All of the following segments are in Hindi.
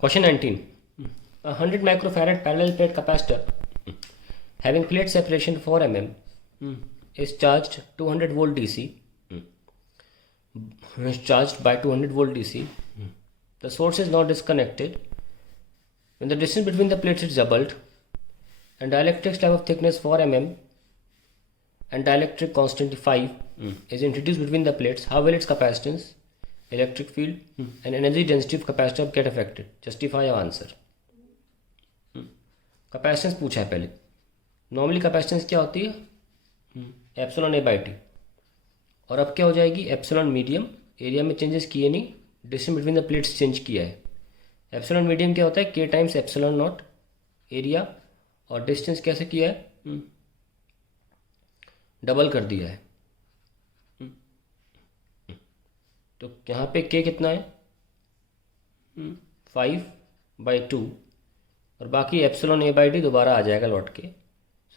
Question 19. A 100 microfarad parallel plate capacitor having plate separation 4 mm is charged 200 volt DC. Is charged by 200 volt DC. The source is now disconnected. When the distance between the plates is doubled and dielectric slab of thickness 4 mm and dielectric constant 5 is introduced between the plates, how will its capacitance, electric field and energy density of capacitor get affected? Justify your answer. Capacitance पूछा है पहले. नॉर्मली कैपेसिटेंस क्या होती है? Epsilon A by T. और अब क्या हो जाएगी? Epsilon medium. एरिया में चेंजेस किए नहीं, distance between the plates change किया है. एप्सिलॉन मीडियम क्या होता है? के टाइम्स एप्सिलॉन नॉट एरिया. और डिस्टेंस कैसे किया है? डबल कर दिया है. तो यहाँ पे के कितना है? 5/2 और बाकी एप्सिलॉन ए बाई डी दोबारा आ जाएगा लौट के.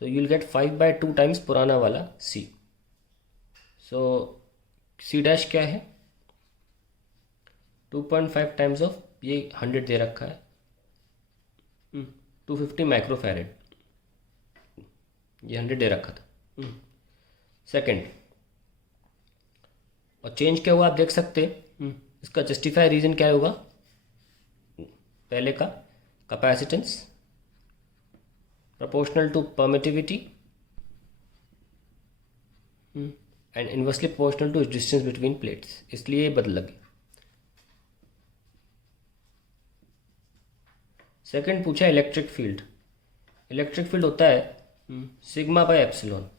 So you will get 5/2 times पुराना वाला सी. सो सी डैश क्या है? 2.5 टाइम्स ऑफ ये 100 दे रखा है, 250 माइक्रोफैरेड. ये 100 दे रखा था. सेकंड, और चेंज क्या हुआ आप देख सकते. इसका जस्टिफाई रीजन क्या होगा? पहले का capacitance proportional to permittivity and inversely proportional to distance between plates, इसलिए ये बदल गया. सेकंड पूछा इलेक्ट्रिक फील्ड. इलेक्ट्रिक फील्ड होता है सिग्मा बाय एप्सिलॉन.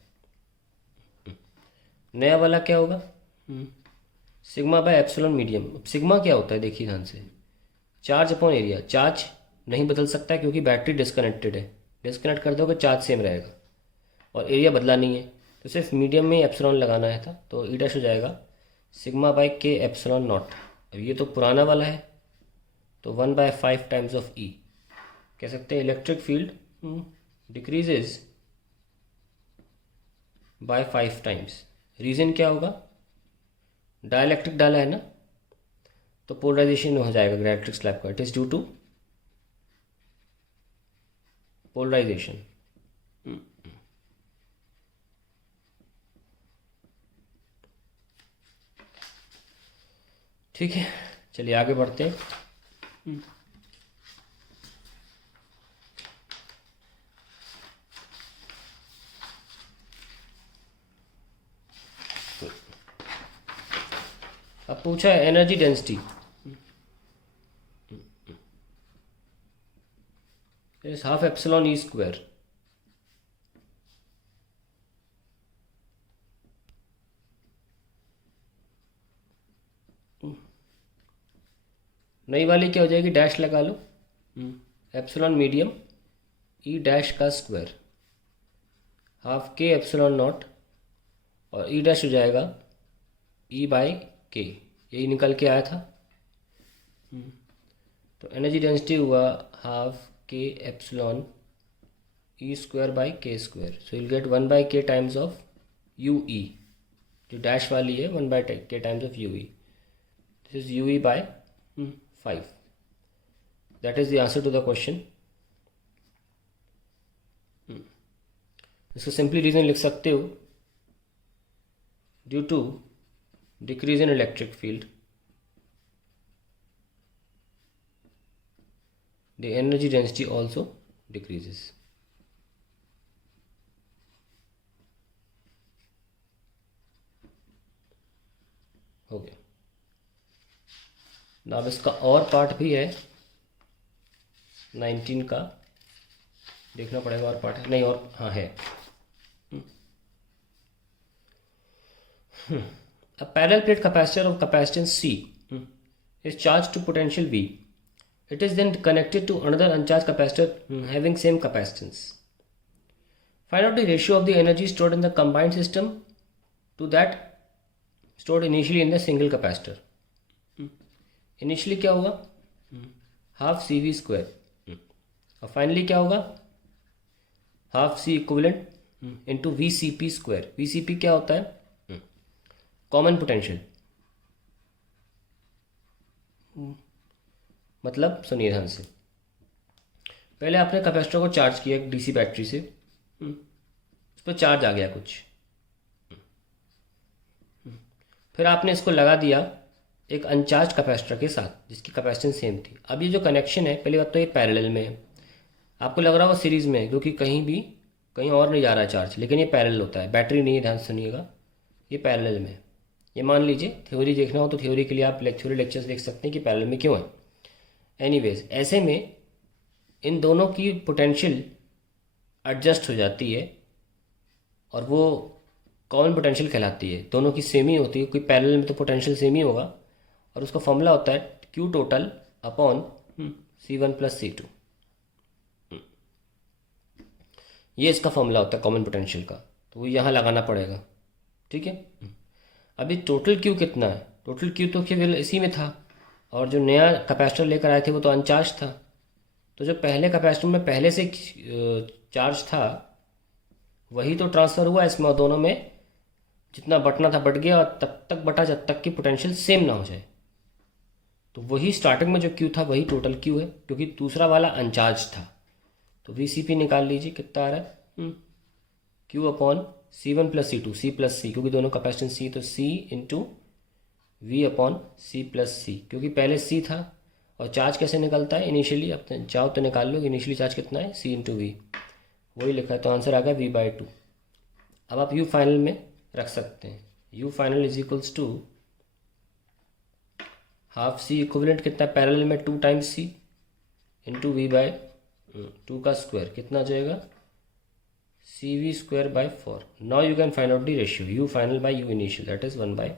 नया वाला क्या होगा? Sigma by epsilon medium. Sigma क्या होता है देखिए ध्यान से, चार्ज अपॉन एरिया. चार्ज नहीं बदल सकता है क्योंकि बैटरी डिस्कनेक्टेड है. डिस्कनेक्ट कर दोगे चार्ज सेम रहेगा और एरिया बदला नहीं है, तो सिर्फ मीडियम में एप्सिलॉन लगाना है था. तो ई डैश हो जाएगा सिग्मा बाय के एप्सिलॉन नॉट. अब ये तो पुराना वाला है तो 1/5 टाइम्स ऑफ ई कह सकते हैं. Electric field decreases bye 5 times. Reason क्या होगा? डाइलेक्ट्रिक डाला है ना, तो पोलराइजेशन हो जाएगा डाइलेक्ट्रिक स्लैब का. It is due to polarization. ठीक है, चलिए आगे बढ़ते हैं. अब पूछा है energy density. Is half epsilon E square. नई वाली क्या हो जाएगी? डैश लगा लो. एप्सिलॉन मीडियम ई डैश का square half k epsilon naught और ई डैश हो जाएगा ई बाय के. यही निकल के आया था. तो एनर्जी डेंसिटी हुआ half k epsilon E square by k square. So will get 1/k times of U E. जो डैश वाली है 1/k times of U E. This is U E by 5. That is the answer to the question. इसको सिंपली रीजन लिख सकते हो, due to decrease in electric field the energy density also decreases. हो गया. अब इसका और पार्ट भी है 19 का, देखना पड़ेगा और पार्ट है नहीं. और हाँ है. A parallel plate capacitor of capacitance C is charged to potential V. It is then connected to another uncharged capacitor having same capacitance. Find out the ratio of the energy stored in the combined system to that stored initially in the single capacitor. Initially क्या होगा? Half CV square. और फाइनली क्या होगा? Half C equivalent into VCP square. VCP क्या होता है? Common potential. मतलब सुनिए ध्यान से, पहले आपने कैपेसिटर को चार्ज किया एक डीसी बैटरी से, उस पर चार्ज आ गया कुछ, फिर आपने इसको लगा दिया एक अनचार्ज कैपेसिटर के साथ जिसकी कैपेसिटेंस सेम थी। अब ये जो कनेक्शन है, पहली बात तो ये पैरेलल में है, आपको लग रहा होगा सीरीज़ में है क्योंकि कहीं और नहीं जा रहा है चार्ज, लेकिन ये पैरेलल होता है, बैटरी नहीं है, ध्यान से सुनिएगा, ये पैरेलल में है। ये मान लीजिए थ्योरी देखना हो तो थ्योरी के लिए आप थ्योरी लेक्चर्स देख सकते हैं कि पैरेलल में क्यों है। एनीवेज, ऐसे में इन दोनों की पोटेंशियल एडजस्ट हो जाती है और वो कॉमन पोटेंशियल कहलाती है। दोनों की सेम ही होती है, कोई पैरेलल में तो पोटेंशियल सेम ही होगा, और उसका फॉर्मूला होता है Q total upon C1 plus C2। ये इसका फॉर्मूला होता है कॉमन पोटेंशियल का, तो वो यहाँ लगाना पड़ेगा, ठीक है। अभी टोटल Q कितना है, टोटल Q तो केवल इसी में था, और जो नया कैपेसिटर लेकर आए थे वो तो अनचार्ज था, तो जो पहले कैपेसिटर में पहले से चार्ज था वही तो ट्रांसफ़र हुआ इसमें, और दोनों में जितना बटना था बट गया, और तब तक बटा जब तक कि पोटेंशियल सेम ना हो जाए। तो वही स्टार्टिंग में जो Q था वही टोटल Q है, क्योंकि दूसरा वाला अनचार्ज था। तो VCP निकाल लीजिए, कितना आ रहा है, Q upon C1 plus C2, C plus C, क्योंकि दोनों कैपेसिटेंस C, तो C into V upon C plus C, क्योंकि पहले C था। और चार्ज कैसे निकलता है इनिशियली, अब चाहो तो निकाल लो, इनिशियली चार्ज कितना है, C इंटू वी, वही लिखा है, तो आंसर आ गया V/2। अब आप U फाइनल में रख सकते हैं, U final is equals to half C equivalent कितना है पैरेलल में 2 टाइम्स C इंटू V/2 का स्क्वायर, कितना आ जाएगा CV² by 4। Now you can find out the ratio U final by U initial, that is 1/4।